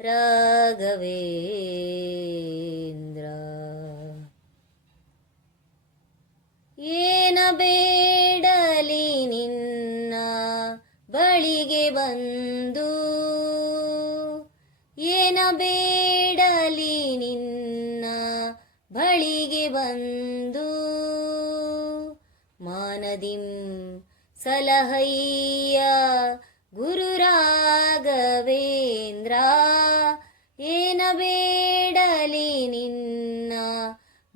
ರಾಘವೇಂದ್ರ. ಏನ ಬೇಡಲಿ ನಿನ್ನ ಬಳಿಗೆ ಬಂದು? ಏನ ಬೇಡಲಿ ನಿನ್ನ ಬಳಿಗೆ ಬಂದು? ಮಾನದಿಂ ಸಲಹಯ್ಯ ಗುರು ರಾಘವೇಂದ್ರ. ಏನ ಬೇಡಲಿ ನಿನ್ನ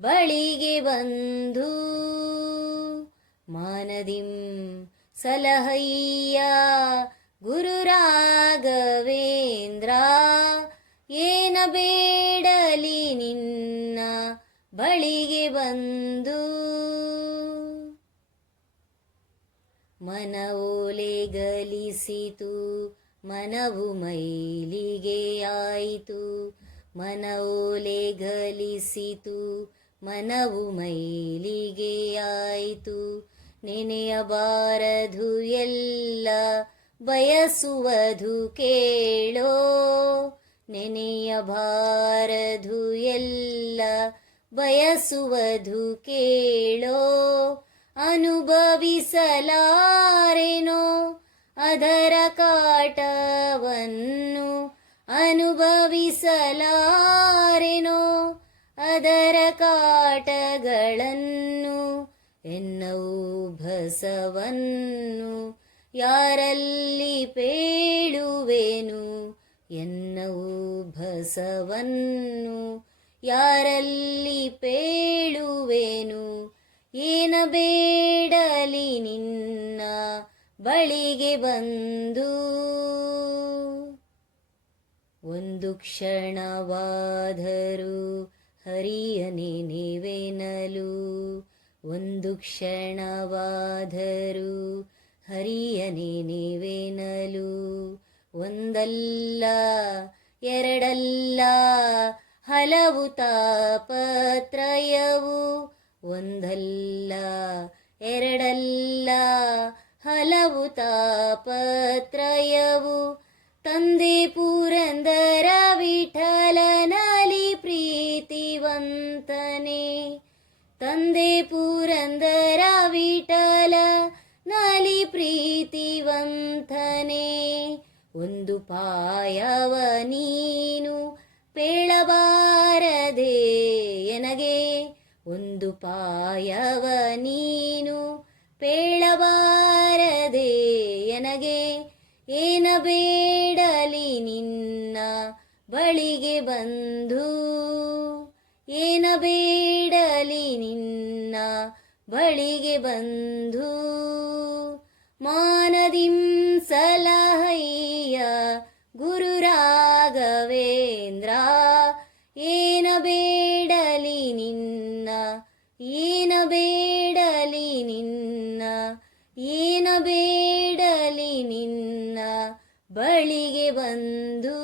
ಬಳಿಗೆ ಬಂದು. ಮಾನದಿಂ ಸಲಹಯ್ಯ ಗುರುರಾಘವೇಂದ್ರ ಏನ ಬೇಡಲಿ ನಿನ್ನ ಬಳಿಗೆ ಬಂದು. ಮನವೋಲೆ ಗಲಿಸಿತು ಮನವು ಮೈಲಿಗೆ ಆಯಿತು ಮನವೋಲೆ ಗಲಿಸಿತು ಮನವು ಮೈಲಿಗೆ ಆಯಿತು. ನೆನೆಯಬಾರದು ಎಲ್ಲ, ಬಯಸುವುದು ಕೇಳೋ. ನೆನೆಯಬಾರದು ಎಲ್ಲ, ಬಯಸುವುದು ಕೇಳೋ. ಅನುಭವಿಸಲಾರೆನೋ. ಅದರ ಕಾಟವನ್ನು ಅನುಭವಿಸಲಾರೆನೋ? ಅದರ ಕಾಟಗಳನ್ನು ಎನ್ನವು ಭಸವನ್ನು ಯಾರಲ್ಲಿ ಪೇಳುವೆನು ಎನ್ನವು ಭಸವನ್ನು ಯಾರಲ್ಲಿ ಪೇಳುವೆನು ಏನ ನಿನ್ನ ಬಳಿಗೆ ಬಂದು ಒಂದು ಕ್ಷಣವಾದರೂ ಹರಿಯ ನೆನೆವೆನಲು ಒಂದು ಕ್ಷಣವಾದರೂ ಹರಿಯ ನೆನೆವೆನಲು ಒಂದಲ್ಲ, ಎರಡಲ್ಲ, ಹಲವು ತಾಪತ್ರಯವು ಒಂದಲ್ಲ, ಎರಡಲ್ಲ ಹಲವು ತಾಪತ್ರಯವು ತಂದೆ ಪುರಂದರ ವಿಠಲನಲಿ ಪ್ರೀತಿವಂತನೆ. ತಂದೆ ಪುರಂದರ ವಿಠಲ ನಲಿ ಪ್ರೀತಿವಂತನೆ. ಒಂದು ಪಾಯವ ನೀನು ಪೇಳಬಾರದೆ ಎನಗೆ. ಒಂದು ಪಾಯವ ನೀನು ಪೇಳಬಾರದೆ ಎನಗೆ ಏನ ಬೇಡಲಿ ನಿನ್ನ ಬಳಿಗೆ ಬಂದು? ಏನ ಬೇಡಲಿ ನಿನ್ನ ಬಳಿಗೆ ಬಂದು? ಮಾನದಿಂ ಸಲಹಯ್ಯ ಗುರು ರಾಘವೇಂದ್ರ ಏನ ಬೇಡಲಿ ನಿನ್ನ? ಏನ ಬೇಡಲಿ ನಿನ್ನ ಏನ ಬೇಡಲಿ ನಿನ್ನ ಬಳಿಗೆ ಬಂದು